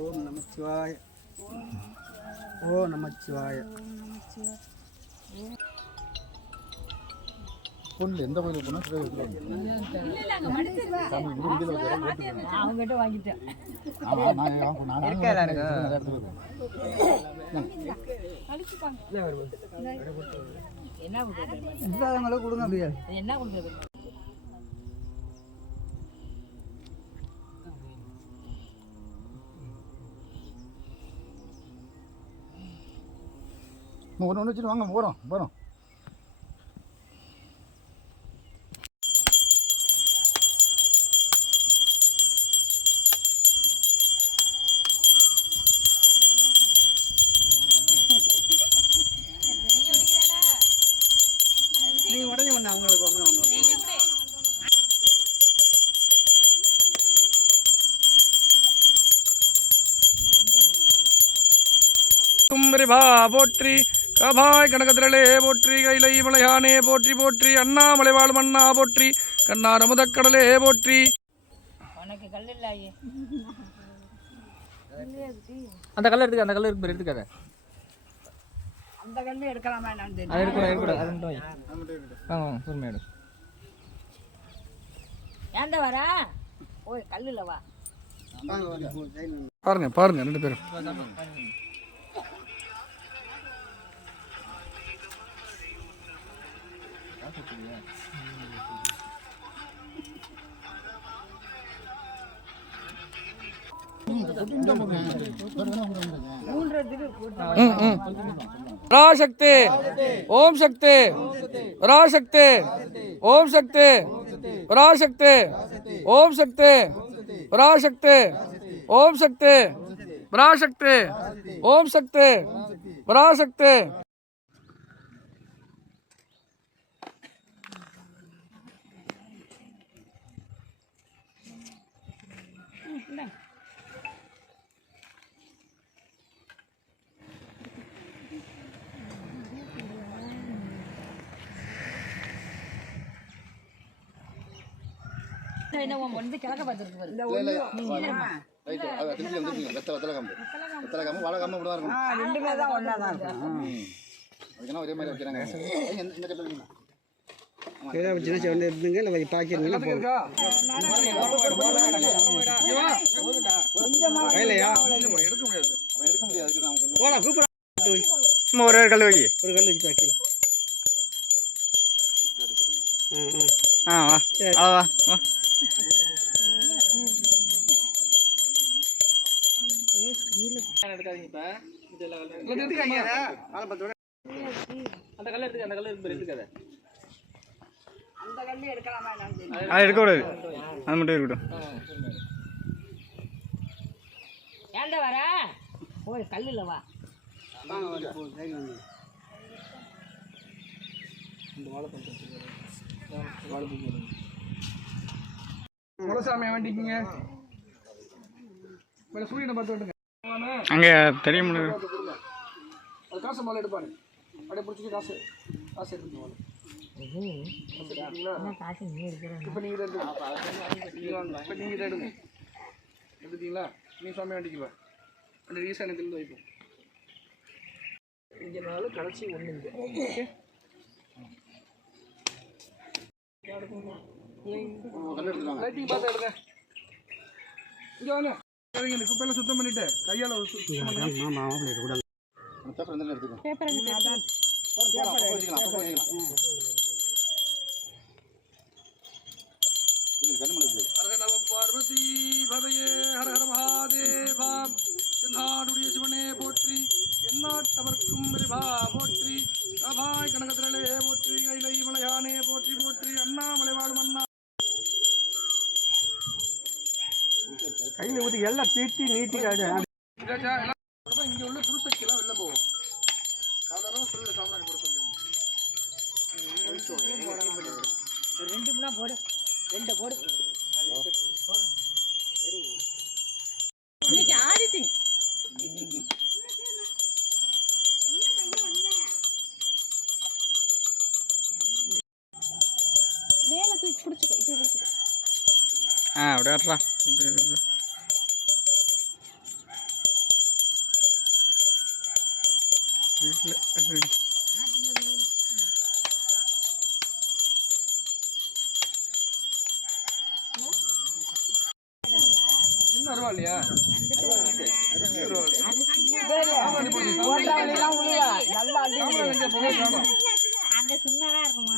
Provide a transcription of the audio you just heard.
ஓம் நமச்சிவாய. ஓம் நமச்சிவாய. பொண்ணு எந்த கோயிலுக்கு போனா அவங்ககிட்ட வாங்கிட்டேன். என்ன கொடுங்க முடியாது. என்ன கொடுக்குறது? ஒன்று வச்சுட்டு வாங்க போகிறோம் போகிறோம். நீங்கள் உடனே ஒன்று அவங்களுக்கு குமரிபா போற்றி கபாய் கனகத்திரளே போற்றி கைலை மலையானே போற்றி போற்றி அண்ணாமலை வாழும் அண்ணா போற்றி கண்ணார முதக்கடலே போற்றி. அந்த கல்ல எடுத்துக்க, அந்த கல்ல இருக்கு எடுத்துக்காத. அந்த கல்ல எடுக்கலாமா? அது எடுக்கூடாது எடுக்கூடாது. அது மட்டும் வாங்க பொறுமையா எடு. ஏன்டா வரா? ஓய் கல்லுல வா. பாருங்க பாருங்க ரெண்டு பேரும். பராசக்தி ஓம் சக்தி பராசக்தி ஓம் சக்தி பராசக்தி ஓம் சக்தி பராசக்தி ஓம் சக்தி பராசக்தி ஓம் சக்தி பராசக்தி. வந்து கிழக்க பார்த்துருக்கு பாரு. ரெண்டுமே தான் ஒன்றா தான் இருக்கும். ஒரே மாதிரி வைக்கிறாங்க. ஒரு கல் வை, ஒரு கல் வச்சு வைக்கல. வா எடுக்கக்கூடாது. அது மட்டும் இருக்கட்டும். ஏன்டா வர? ஓய் கல்லுல வா. குலசாமியை வேண்டிக்குங்க. சூரியனை பார்த்து விட்டுங்க. அங்கே தெரியும். அது காசு மேலே எடுப்பாரு. அப்படியே பிடிச்சிட்டு காசு காசு எடுத்துட்டு இப்போ நீங்கள் எடுங்க. எடுத்தீங்களா? நீ சுவாமி வேண்டிக்குவா. அந்த ஈசானத்திலிருந்து வைப்போம். இங்கே நாள் கடைசி ஒன்று இங்கே. லைட்டிங் பார்த்து எடுங்க. இங்கே வாங்க. இந்த குப்பையெல்லாம் சுத்தம் பண்ணிட்டு கையால் பார்வதி பதையே ஹர ஹர மகாதேவா. தென்னாடுடைய சிவனே போற்றி, எந்நாட்டவர்க்கும் விரிவா போற்றி, கபாய் கனகத்திரளே போற்றி, கைலை மலையானே போற்றி போற்றி, அண்ணாமலை வாழும் அண்ணா. கையில் ஊற்றி எல்லாம் தீட்டி நீட்டி இங்கே உள்ள துருசக்தியெல்லாம் வெளில போகும். சாதாரண சொல்ல சாப்பிட ரெண்டு மூணா போடு, ரெண்டு போடு. இன்னைக்கு ஆடிட்டிங் மேல தூக்கி பிடிச்சிக்கோ. அப்படியே சின்ன அருவா இல்லையா அங்க சின்னதா இருக்குமா